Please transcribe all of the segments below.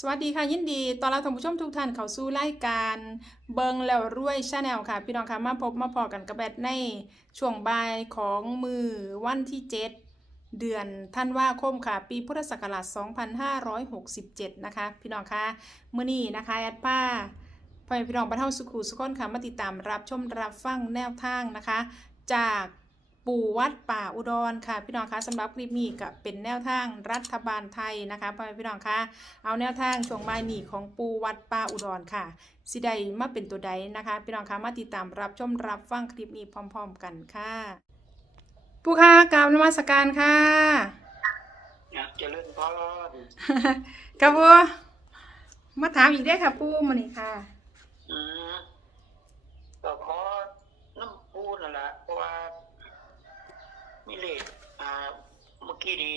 สวัสดีค่ะ ยินดีตอนรับท่านผู้ชมทุกท่านเข้าสู่รายการเบิงแล้วรวยชาแนลค่ะ พี่น้องค่ะมาพบมาพอกันกับแบทในช่วงบ่ายของมือวันที่ 7 เดือนธันวาคมค่ะ ปีพุทธศักราช 2567 นะคะ พี่น้องค่ะมื้อนี้นะคะแอดป้าพ่อพี่น้องบรรเทาสุขุสุขคนค่ะมาติดตามรับชมรับฟังแนวทางนะคะ จาก ปู่วัดป่าอุดรค่ะ พี่น้องคะสำหรับคลิปนี้ก็เป็นแนวทางรัฐบาลไทยนะคะพ่อแม่พี่น้องคะเอาแนวทางช่วงบ่ายนี้ของปูวัดป่าอุดรค่ะสิได้มาเป็นตัวใดนะคะ พี่น้องคะมาติดตามรับชมรับฟังคลิปนี้พร้อม ๆ กันค่ะ ปูค่ะกราบนมัสการค่ะอยากจะเล่นพอกับปูมาถามอีกได้อค่ะ ปูมานี่ค่ะอืมก็ขอน้ำปูนั่นแหละเพราะว่ามีเลขอ่า เมื่อกี้ดี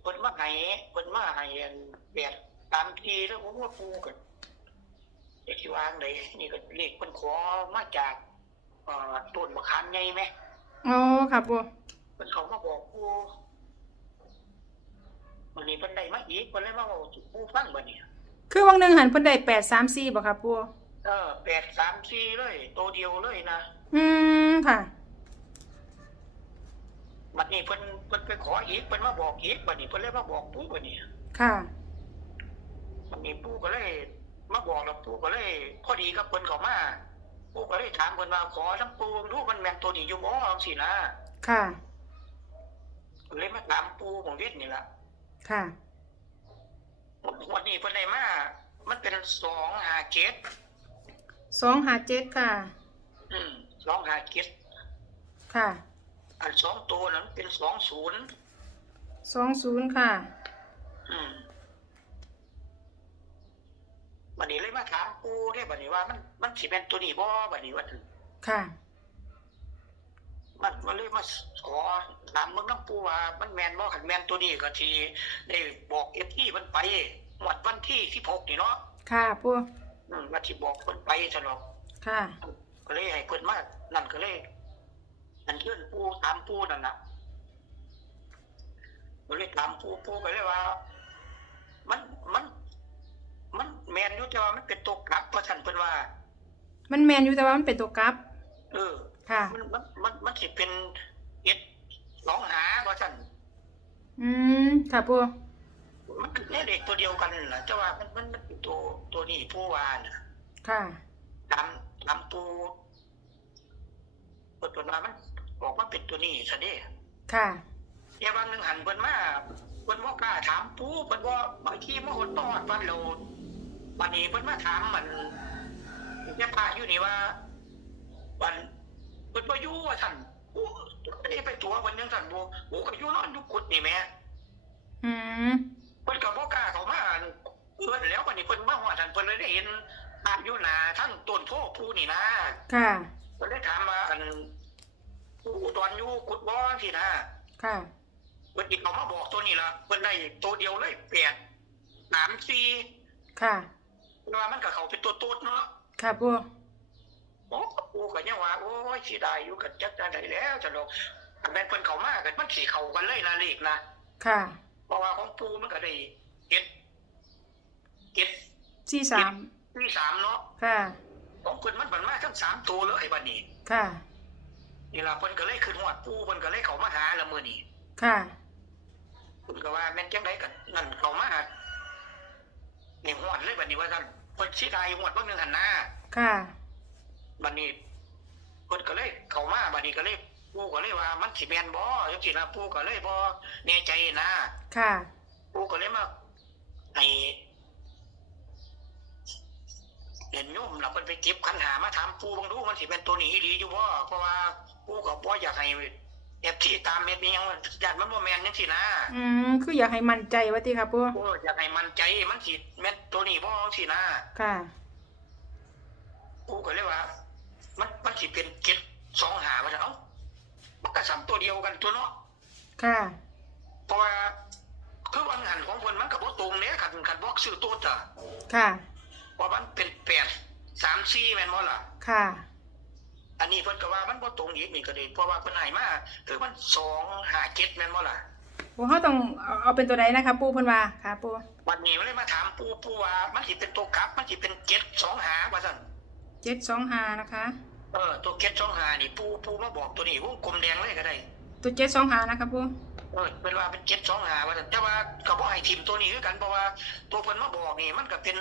เพิ่นมาให้เพิ่นมาให้อันแบบตามทีแล้วผมว่าปูกันอยากที่วางเลยนี่ก็เลขเพิ่นขอมาจากเอ่อต้นมะขามใหญ่ไหมอ๋อค่ะปูเพิ่นเขามาบอกปูวันนี้เพิ่นได้มาอีกเพิ่นเลยมาบอกปูฟังบ่เนี่ยคือวังหนึ่งหันเพิ่นได้แปดสามสี่บ่ค่ะปูเออแปดสามสี่เลย ตัวเดียวเลยนะ อืมค่ะ บัดนี้เพิ่นเพิ่นไปขออีกเพิ่นมาบอกอีกบัดนี้เพิ่นเลยมาบอกปู่บัดนี้ค่ะบัดนี้ปู่ก็เลยมาบอกแล้วปู่ก็เลย พอดีกับเพิ่นเข้ามาปู่ก็เลยถามเพิ่นว่าขอน้ำปู่รู้มันแม่นตัวนี้อยู่บ่จังซี่นะค่ะเลยมาถามปู่ของเวทนี่ล่ะค่ะวันนี้เพิ่นได้มามันเป็น257สองหาเจ็ดค่ะ อืม257ค่ะ อันสองตัวนั้นเป็น20สองศูนย์ค่ะ อืมบัดนี้เลยมาถามปู่เด้บัดนี้ว่ามันมันสิเป็นตัวนี้บ่บัดนี้ว่าถึงค่ะ มันมันเลยมาขอถามมึงน้ำปูว่า มันแมนบ่ขันแมนตัวนี้ก็ทีได้บอกเอฟที่มันไปหมดวันที่สิบหกนี่เนาะค่ะปูอืมว่าที่บอกคนไปสนอกค่ะ ก็เลยให้คนมานั่นก็เลย อันเชิญปูถามปูนั่นน่ะก็เลยถามปูปูก็เลยว่า มันมัน มันแมนอยู่แต่ว่ามันเป็นตัวกลับเพราะท่านเพิ่นว่า มันแมนอยู่แต่ว่ามันเป็นตัวกราฟเออ ค่ะ มันมันมันมันสิเป็นเอ็ดสองหาเพราะท่านอืมค่ะปูมันเป็นเด็กตัวเดียวกันนะแต่ว่ามันมันมันเป็นตัวตัวนี้ผู้วานน่ะค่ะตามตามปูเปิดตัวมามัน บอกว่าเป็นตัวนี้ซะเด้ค่ะเดี๋ยววันหนึ่งหันเปิ้นมาเปิ้นบ่กล้าถามปูเปิ้นว่าบางทีมาหดตอดวันเราวันนี้เปิ้นมาถามมันแม่พาอยู่นี่ว่า วันเปิ้นบ่อยู่ว่าท่านปูไม่ได้ไปตัววันหนึงท่านบ่ปูก็อยู่นอนอยู่กุดนี่แหม่อืมเพิ่นก็บ่กล้าเข้ามาเอื้อนแล้ววันนี้เพิ่นมาฮอดท่านเพิ่นเลยได้เห็นภาพอยู่หน้าทั้งต้นโพผู้นี่นะค่ะเพิ่นได้ถามว่าอัน ผู้ตอนอยู่กุดบ่สินะค่ะเพิ่นอีกเขามาบอกตัวนี้ล่ะเพิ่นได้ตัวเดียวเลย8 3 4ค่ะว่ามันก็เข้าเป็นตัวโตดเนาะค่ะปูโอ้ปูก็ยังว่าโอ้ยสิได้อยู่กับจักได้แล้วจังดอกอันแม่นเพิ่นเข้ามาก็มันสิเข้ากันเลยนะเลขนะค่ะเพราะว่าของปูมันก็ได้เก็ดเก็ดสี่สามที่สามเนาะค่ะของคนมันบันมาทั้งสามตัวเลยบัดนี้ค่ะ นี่ล่ะเพิ่นก็เลยขึ้นหอดปูเพิ่นก็เลยเข้ามาหาละมื้อนี้ค่ะ เพิ่นก็ว่าแม่นจังไดกันนั่นเข้ามาหานี่หอดเลยบัดนี้ว่าซั่นเพิ่นสิได้หอดเบิ่งหนึงหั่นนะค่ะ บัดนี้เพิ่นก็เลยเข้ามาบัดนี้ก็เลยปูก็เลยว่ามันสิแม่นบ่จังซี่นะปูก็เลยบ่แน่ใจนะค่ะ ปูก็เลยมาให้เห็นโยมเราเพิ่นไปเก็บขันหามาถามปูเบังดูมันสิเป็นตัวนี้อีหลีอยู่บ่เพราะว่า ปูก็บ่อยากให้เอฟที่ตามเม็ดนี้ยังญาติมันบ่แม่นจังซี่นะอืมคืออยากให้มั่นใจว่าติค่ะปูปูอยากให้มั่นใจมันสิแม่นตัวนี้บ่จังซี่นะค่ะปูก็เลยว่า มันมันสิเป็นเก็ดสองหาว่าซั่นเอ้ามันก็ซ้ำตัวเดียวกันตัวเนาะค่ะ เพราะว่าคือวันหันของเพิ่นมันก็บ่ตรงเด้คันคันบอกซื้อตัวจ้ะค่ะ เพราะมันเป็น8 3 4แม่นบ่ล่ะค่ะ อันนี้เพิ่นก็ว่ามันบ่ตรงอีกนี่ก็ดีเพราะว่าเพิ่นให้มาคือมัน2 5 7แม่นบ่ล่ะปูเขาต้องเอาเอาเป็นตัวใดนะคะ ปูเพิ่นว่าค่ะ ปูวันนี้มันเลยมาถามปูปูว่ามันสิเป็นตัวกลับ มันสิเป็นเจ็ดสองหาว่าสั่นเจ็ดสองห้านะคะ เออตัวเจ็ดสองหานี่ปูปูมาบอกตัวนี้วงกลมแดงเลยก็ได้ตัวเจ็ดสองห้านะคะปูเออเป็นว่าเป็นเจ็ดสองหาว่าสั่นแต่ว่าก็บ่ให้ทีมตัวนี้คือกันเพราะว่าตัวเพิ่นมาบอกนี่มันก็เป็น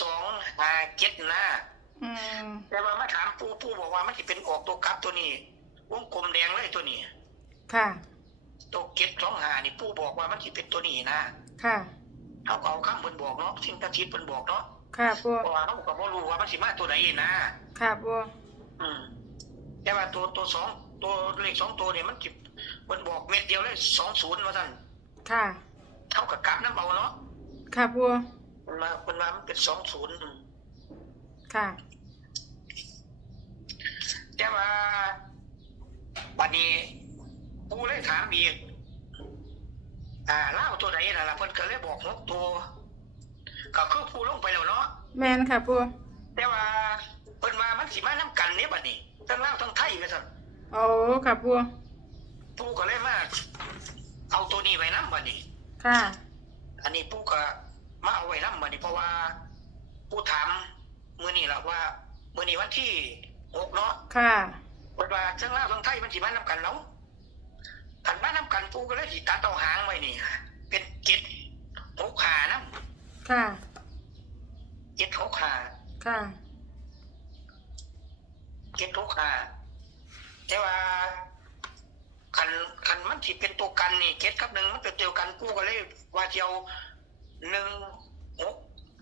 สองหาเจ็ดนะ อืมแต่ว่ามาถามปูปูบอกว่ามันสิเป็นออกตัวกลับตัวนี้ วงกลมแดงเลยตัวนี้ ค่ะ ตัวเจ็ดสองหานี่ปูบอกว่ามันสิเป็นตัวนี้นะค่ะเขาก็เอาคำเพิ่นบอกเนาะสิ่งที่ทิศเพิ่นบอกเนาะค่ะปูเพราะว่าเขาก็บ่รู้ว่ามันสิมาตัวไหนนะค่ะปูอืมแต่ว่าตัวตัวสองตัวเลขสองตัวเนี่ยมันจิบมันบอกเม็ดเดียวเลยสองศูนย์ว่าสั่นค่ะ เท่ากับกราฟน้ำเบาเนาะค่ะปูมันมามันมามันเป็นสองศูนย์ ค่ะแต่ว่าวันนี้ปูเลยถามอีกอ่าเล่าตัวไหนน่ะล่ะเพิ่นก็เลยบอกหกตัวก็คือปูลงไปแล้วเนาะแมนค่ะปูแต่ว่าเพิ่นว่ามันสิมาน้ำกันเนี่ยบัดนี้ทั้งลาวทั้งไทยว่าสั่นโอ้ค่ะปูปูก็เลยมาเอาตัวนี้ไว้น้ำบัดนี้ ค่ะ อันนี้ปู่ก็มาเอาไว้นำบัดนี้เพราะว่าปู่ถาม มื้อนี้ล่ะว่า มื้อนี้วันที่6เนาะค่ะเพิ่นว่าเชิงลาวเชิงไทยมันสิมานํกันเนาะคันมานํกันปู่ก็เลยสิตัดเอาหางไว้นี่เป็น7 6ขานํค่ะ7 6ขาค่ะ7 6ขาแต่ว่าคันคันมันสิเป็นตัวกันนี่7กับ1มันเป็นเดียวกันปู่ก็เลยว่าสิเอา1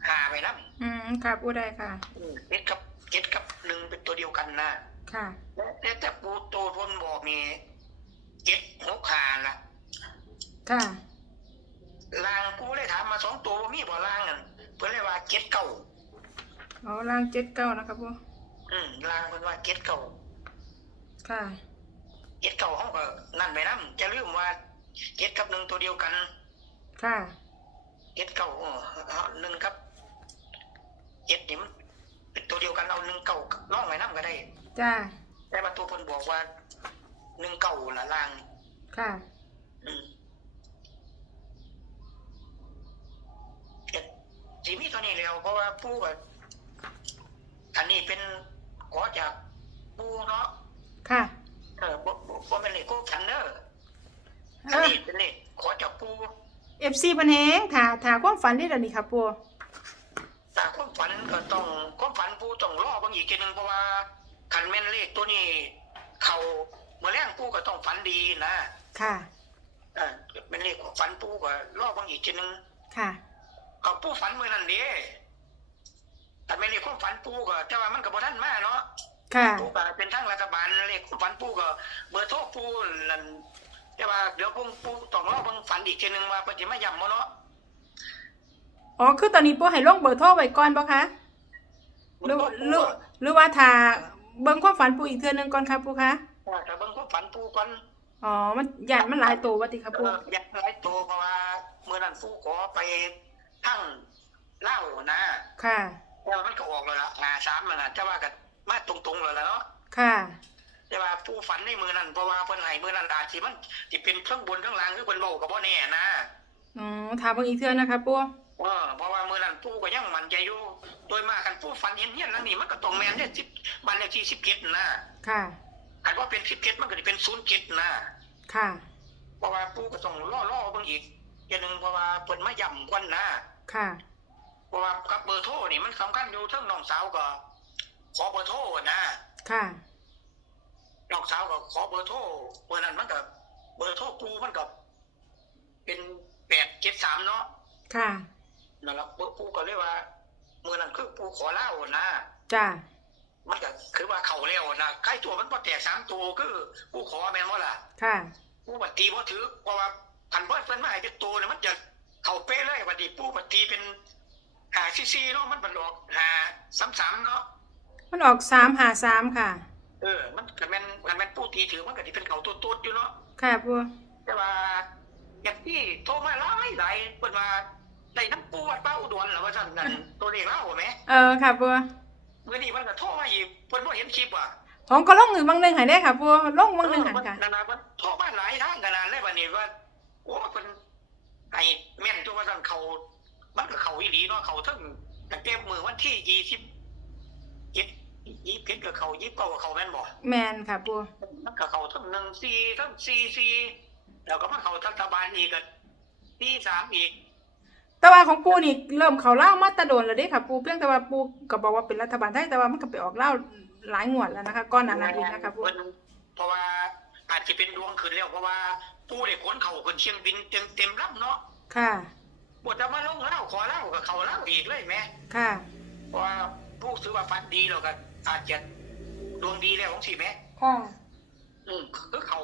6 5ไว้นำอืมค่ะปูได้ค่ะเจ็ดกับเจ็ดกับหนึ่งเป็นตัวเดียวกันนะค่ะแล้วแต่ปูโตทนบอกนี่เจ็ดหกขาล่ะค่ะลางกูเลยถามมาสองตัวว่ามีบ่ลางนั่นเพิ่นเลยว่าเจ็ดเก่าอ๋อล่างเจ็ดเก้านะคะปูอืมลางเพิ่นว่าเจ็ดเก่าค่ะเจ็ดเก่าเขาก็นั่นไปนํจะลืมว่าเจ็ดกับหนึ่งตัวเดียวกัน ค่ะเจ็ดเก่าเออหนึ่งกับ เจ็ดนี่มันเป็นตัวเดียวกันเอาหนึ่งเก่าล่องไว้นํก็ได้ จ้า แต่ว่าตัวเพิ่นบอกว่าหนึ่งเก่าละลางค่ะ อืมเอ็ดสีมีตัวนี้แล้ว เพราะว่าปูกับอันนี้เป็นขอจากปูเนาะค่ะ เออบ่บ่บ่เป็นเลขกูฉันเนอร์เออันอนี้เป็นเลขขอจากปู เอฟซีปันแหงถาถาความฝันได้เดี๋ยวนี้ค่ะปู ฝันดีนะค่ะเออเป็นเลขของฝันปูก็รอบางอีกทีหนึงค่ะก็ปูฝันเมื่อนั้นเด้แต่ไม่เรียกความฝันปูก็แต่ว่ามันก็บ่ทันมาเนาะค่ะปูก็เป็นทางรัฐบาลเรียกความฝันปูก็เบอร์โทรปูนั่นแต่ว่าเดี๋ยวปูปูต้องรอเบิ่งฝันอีกทีหนึงว่าเพิ่นสิมาย้ำบ่เนาะอ๋อคือตอนนี้ปูให้ลงเบอร์โทรไว้ก่อนปะคะหรือหรือหรือว่าถ้าเบิ่งความฝันปูอีกเทื่อนึงก่อนครับปูคะ ถ้าเบิ่งความฝันปูก่อนอ๋อ มันหยาดมันหลายตัววะติครับปูเอออยากหลายตัวเพราะว่าเมื่อนั้นปูขอไปทั้งเล่าวนะค่ะแต่ว่ามันก็ออกแล้วล่ะหาสามแล้วนะแต่ว่าก็มาตรงๆแล้วล่ะเนาะค่ะแต่ว่าผู้ฝันในมือนั้นเพราะว่าเพิ่นให้มือนั้นอาจสิมันสิเป็นเครื่องบนเครื่องล่างคือเพิ่นเว้าก็บ่แน่นะอ๋อถามเบิ่งอีกเทื่อนะคะปูเออเพราะว่ามือนั้นผู้ก็ยังมั่นใจอยู่ โดยมากกันผู้ฝันเห็นเฮียนแล้วนี่มันก็ต้องแม่นเนี่ย10บ้านเลขที่17นะค่ะ คันว่าเป็น17มันก็สิเป็น07นะค่ะเพราะว่าผู้ก็ต้องรอรอเบิ่งอีกอย่างหนึงเพราะว่าเพิ่นมาย้ำก่อนนะค่ะเพราะว่ากับเบอร์โทรนี่มันสำคัญอยู่เทั้งน้องสาวก็ขอเบอร์โทรนะค่ะน้องสาวก็ขอเบอร์โทรเมื่อนั้นมันก็เบอร์โทรปูมันก็เป็น873เนาะค่ะนั่นแหละปูปูก็เลยว่าเมื่อนั้นคือปูขอเล่านะจ้า มันก็คือว่าเขาแล้วนะใครตัวมันพอแตกสามตัวคือปูขอแม่นว่าล่ะค่ะปูบัดตีว่าถือเพราะว่าพันเพิ่นเพิ่นมาให้เป็นตัวเนี่ยมันจะเข้าเป๊ะเลยบัดนี้ปูบัดตีเป็นหาซีซีเนาะมันบัดหลอกหาซ้ำๆเนาะมันออกสามหาสามค่ะ เออ มันกันแม่นกันแม่นปูตีถือมันก็สิเป็นเขาตัวตุ๊ดอยู่เนาะค่ะปูแต่ว่าอย่างที่โทรมาหลายหลายเพิ่นว่าได้น้ำปูวัดเป้าอุดรหรือว่าซั่นนั่นตัวเลขเล่าไหมเออค่ะปูเมื่อนี้มันก็โทรมาอีกเพิ่นบ่เห็นคลิปอะผมก็ลงหนึ่งบางหนึ่งให้ได้ค่ะปูลงบางหนึ่งหันค่ะนานามันโทรมาหลายทางขนาดเลยบัดนี้ว่าโอ้เพิ่นไอ้แม่นตัวว่าซั่นเขามันก็เขาอีหลีเนาะเขาทั้งตั้งแต่มื้อวันที่ยี่สิบยี่ยี่สิบกับเขายี่สิบเก้ากับเขาแม่นบ่แมนค่ะปูมันก็เขาทั้งหนึ่งสี่ทั้งสี่สี่แล้วก็มาเขารัฐบาลอีกกันที่สามอีก แต่ว่าของปูนี่เริ่มเขาเล่าวมาแตะโดนแล้วเด้ค่ะ ปูเพียงแต่ว่าปูก็บอกว่าเป็นรัฐบาลไทยแต่ว่ามันก็ไปออกเล่าวหลายงวดแล้วนะคะก้อนหนานั้นอีกนะคะปูเพิ่นเพราะว่าอาจจะเป็นดวงขึ้นแล้วเพราะว่าผู้ได้ขนเขาคนเชียงบินเต็มเต็มลำเนาะค่ะ บทจะมาลงเล่าขอเล่ากับเขาเล่าอีกเลยแม่ค่ะ เพราะว่าผู้ซื้อว่าฟันดีเราก็อาจจะดวงดีแล้วของสิแม่ค่ะอืมคือเขา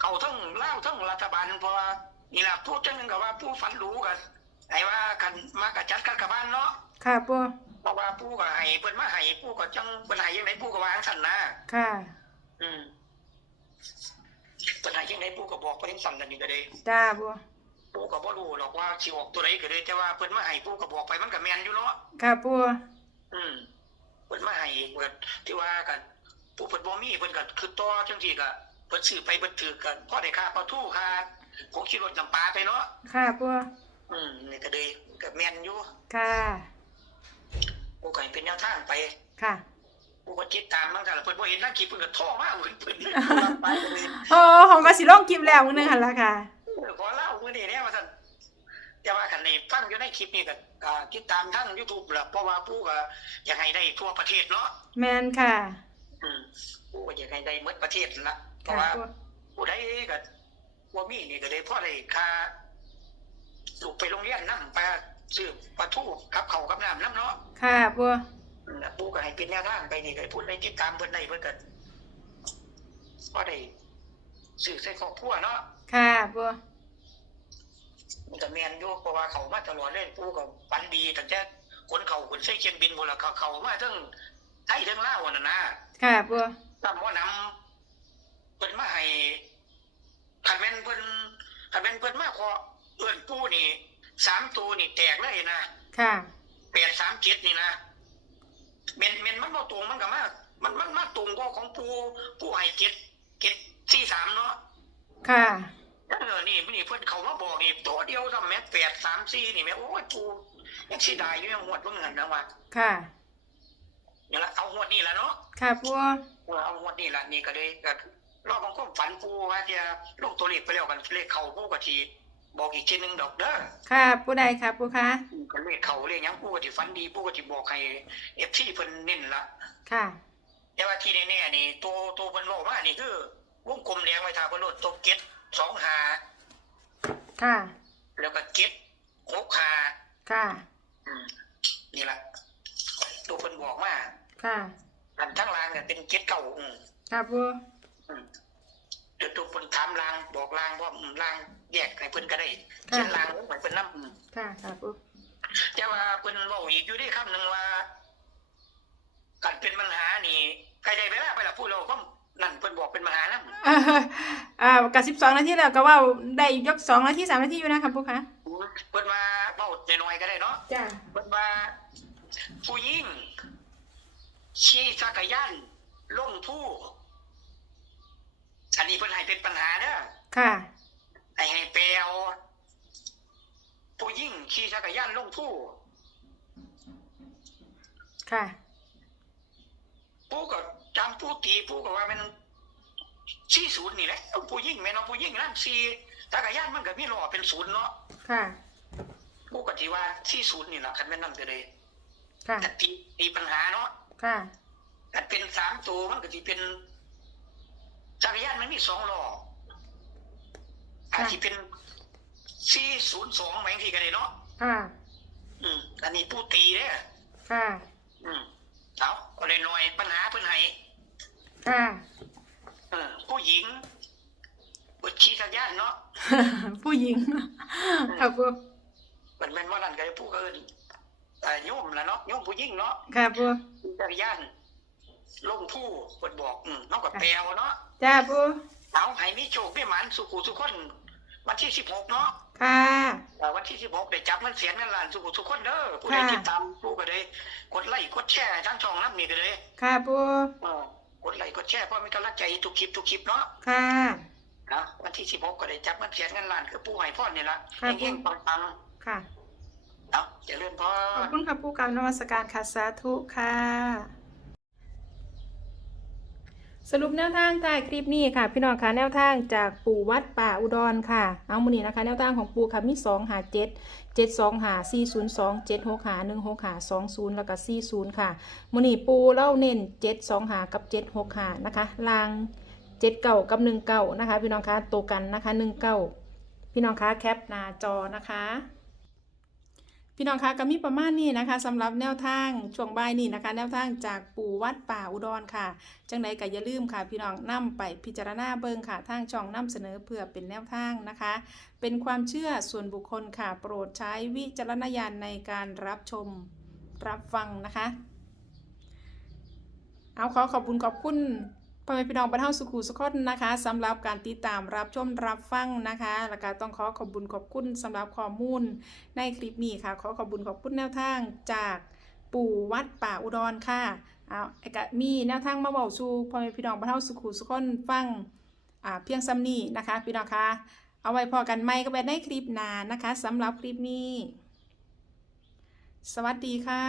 เขาทั้งเล่าทั้งรัฐบาลเพราะว่านี่แหละพูดจังหนึงกับว่าผู้ฝันรู้กัน ไอ้ว่ากันมากับจัดกันกับบ้านเนาะค่ะปูเพราะว่าผู้ก็ให้เพิ่นมาให้ผู้ก็จังเพิ่นให้ยังไงผู้ก็วางสั่นนะค่ะ อืมเพิ่นให้ยังไงผู้ก็บอกเพิ่นสั่นนั่นนี่ก็ได้จ้าปูผู้ก็บ่รู้หรอกว่าสิออกตัวใดก็ได้แต่ว่าเพิ่นมาให้ผู้ก็บอกไปมันก็แม่นอยู่เนาะค่ะปูอืมเพิ่นมาให้เพิ่นที่ว่ากันผู้เพิ่นบ่มีเพิ่นก็คือต่อจังซี่ก็เพิ่นซื้อไปเพิ่นถือกันพอได้ค่าปลาทูค่าของขี่รถน้ำปลาไปเนาะค่ะปู อืมนี่ก็เลยก็แม่นอยู่ค่ะผู้ก็ให้เป็นแนวทางไป ค่ะผู้ก็ติดตามมันก็ล่ะเพิ่นบ่เห็นทางคลิปเพิ่นก็โทรมาเพิ่นเพิ่นไปเลยโอ้ของก็สิลงคลิปแล้วมื้อนึงหั่นล่ะค่ะ เออขอเล่ามื้อนี้แน่ว่าซั่นแต่ว่าคันในฟังอยู่ในคลิปนี้ก็ก็ติดตามทาง YouTube ล่ะเพราะว่าผู้ก็อยากให้ได้ทั่วประเทศเนาะแมนค่ะอืมผู้ก็อยากให้ได้หมดประเทศนั่นละเพราะค่ะว่าปูผู้ใดก็บ่มีนี่ก็ได้พอได้ค่า ลูกไปโรงเรียนนำไปซื้อปลาทูกับข้าวกับน้ำน้ำเนาะค่ะปูอืมแล้วผู้ก็ให้เป็นแนวทางไปนี่ก็ให้พูดได้ติดตามเพิ่นได้เพิ่นก็พอได้ซื้อใส่ครอบครัวเนาะค่ะปูมันก็แม่นอยู่เพราะว่าเขามาตลอดเลยผู้ก็ฝันดีตั้งแต่คนเขาคนใส่เชียงบินพุ่นล่ะเขาเขามาทั้งไทยทั้งลาวนั่นนะค่ะปูตามว่านำเพิ่นมาให้คันแม่นเพิ่นคันแม่นเพิ่นมาขอ เอื้อนปู่นี่สามตัวนี่แตกเลยนะค่ะแปดสามเจ็ดนี่นะเมนเมนมันบ่ตรงมันก็มามันมันมาตรงก็ของปู่ปู่ให้เจ็ดเจ็ดสี่สามเนาะค่ะเออนี่นี่เพิ่นเขามาบอกนี่ตัวเดียวทำแม่แปดสามสี่นี่แม่โอ้ยปู่ยังสิได้อยู่ยังหวดเบิ่งหันนะว่าค่ะนี่ละเอาหวดนี่ละเนาะค่ะปูเออเอาหวดนี่ละนี่ก็เลยก็รอบของความฝันปู่ว่าจะลงตัวเลขไปแล้วกันเลขเข้าปู่ก็ที บอกอีกทีหนึงดอกเด้อค่ะปูใดค่ะปูคะก็เลขเข้าเลขหยังปู่ก็สิฝันดีปู่ก็สิบอกให้ FC เพิ่นเน้นละค่ะ แต่ว่าที่แน่ๆนี่ตัวตัวเพิ่นบอกมานี่คือวงกลมแดงไว้ทาเพิ่นโลดตัวเก็ดสองหาค่ะ แล้วก็เก็ดหกหาค่ะ อืมนี่ล่ะตัวเพิ่นบอกมาค่ะอันทั้งล่างเนี่ยเป็นเก็ดเก่าอืมค่ะปูอืม เดี๋ยวตัวเพิ่นถามล่างบอกล่างว่าอืมล่างแยกให้เพิ่นก็ได้เช่นล่างเหมือนเพิ่นนำค่ะค่ะปูแต่ว่าเพิ่นเว้าอีกอยู่ที่คำหนึงว่าการเป็นปัญหานี่ใครได้เวลาไปละพูดเราก็นั่นเพิ่นบอกเป็นปัญหานำอ่าอ่ากับสิบสองนาทีแล้วก็ว่าได้อีกยกสองนาทีสามนาทีอยู่นะคะปูคะเพิ่นมาเบ้าน้อยๆก็ได้เนาะจ้าเพิ่นว่าผู้หญิงขี่จักรยานลงผู้ อันนี้เพิ่นให้เป็นปัญหาเด้อค่ะ ให้ให้แปลเอาผู้หญิงขี่จักรยานลงผู้ค่ะ ผู้ก็จำผู้ตีผู้ก็ว่ามันสี่ศูนย์นี่แหละเอาผู้หญิงแม่นเอาผู้หญิงนั่นสี่จักรยานมันก็มีล้อเป็นศูนย์เนาะค่ะ ผู้ก็ที่ว่าสี่ศูนย์นี่แหละคันแม่นนั่นก็เลยค่ะแต่ตีตีปัญหาเนาะค่ะถ้าเป็นสามตัวมันก็จะเป็น จักรยานมันมีสองล้ออาจจะเป็นสี่ศูนย์สองแมงที่ก็ได้เนาะค่ะ อืม อันนี้ผู้ตีเนี่ยค่ะ อืมเอาเอาเลยหน่อยปัญหาเพิ่นให้ค่ะ เออ ผู้หญิงบดขี่จักรยานเนาะ ผู้หญิงค่ะปูมันแม่นว่านั่นก็ได้ผู้ก็เอิ้นเอ่อโยมละเนาะโยมผู้หญิงเนาะค่ะปูขี่จักรยานลงผู้เพิ่นบอก อืมน้องก็แปลวเนาะ จ้าปูเอาให้มีโชคมีหมันสุขุทุกคน วันที่16เนาะค่ะ เอ่อวันที่สิบหกได้จับเงินเสียเงินล้านสุขุทุกคนเด้อผู้ใดค่ะ ติดตามผู้ก็ได้กดไลค์กดแชร์ทั้งช่องน้ำนี่ก็เลยค่ะปูเออกดไลค์กดแชร์เพราะมีกำลังใจทุกคลิปทุกคลิปเนาะค่ะอนะวันที่สิบหกก็ได้จับเงินเขียนเงินล้านคือปู่ไหพ่อนี่ละครับเฮงๆปังค่ะ ๆเนาะเจะเลื่อนพขอบรคุณค่ะผู้กำนมัสการค่ะสาธุค่ะ สรุปแนวทางใต้คลิปนี้ค่ะ พี่น้องค่ะแนวทางจากปู่วัดป่าอุดรค่ะ เอามือนี้นะคะ แนวทางของปู่ค่ะมีสองหาเจ็ดเจ็ดสองหาสี่ศูนย์สองเจ็ดหกหาหนึ่งหกหาสองศูนย์แล้วก็สี่ศูนย์ค่ะมือนี้ปูเล่าเน้นเจ็ดสองหากับเจ็ดหกหานะคะลางเจ็ดเก่ากับหนึ่งเก่านะคะ พี่น้องคะตัวกันนะคะหนึ่งเก่าพี่น้องคะแคปหน้าจอนะคะ พี่น้องคะก็มีประมาณนี้นะคะสำหรับแนวทางช่วงบ่ายนี้นะคะ แนวทางจากปู่วัดป่าอุดรค่ะ จังใดก็อย่าลืมค่ะ พี่น้องนํไปพิจารณาเบิ่งค่ะทางช่องนํเสนอเพื่อเป็นแนวทางนะคะ เป็นความเชื่อส่วนบุคคลค่ะ โปรดใช้วิจารณญาณในการรับชมรับฟังนะคะ เอาขอขอบคุณขอบคุณ พ่อแม่พี่น้องบรรเทาสุขุสุขคนนะคะสำหรับการติดตามรับชมรับฟังนะคะแล้วก็ต้องขอขอบคุณขอบคุณสำหรับข้อมูลในคลิปนี้ค่ะ ขอขอบคุญขอบคุณแนวทางจากปู่วัดป่าอุดรค่ะเอาไอ้กะมีแนวทางมาบอกสู่พ่อแม่พี่น้องบรรเทาสุขุสุขคนฟังอ่าเพียงซ้ำนี้นะคะ พี่น้องคะเอาไว้พอกันไหมก็ไปในคลิปหน้านะคะสำหรับคลิปนี้ สวัสดีค่ะ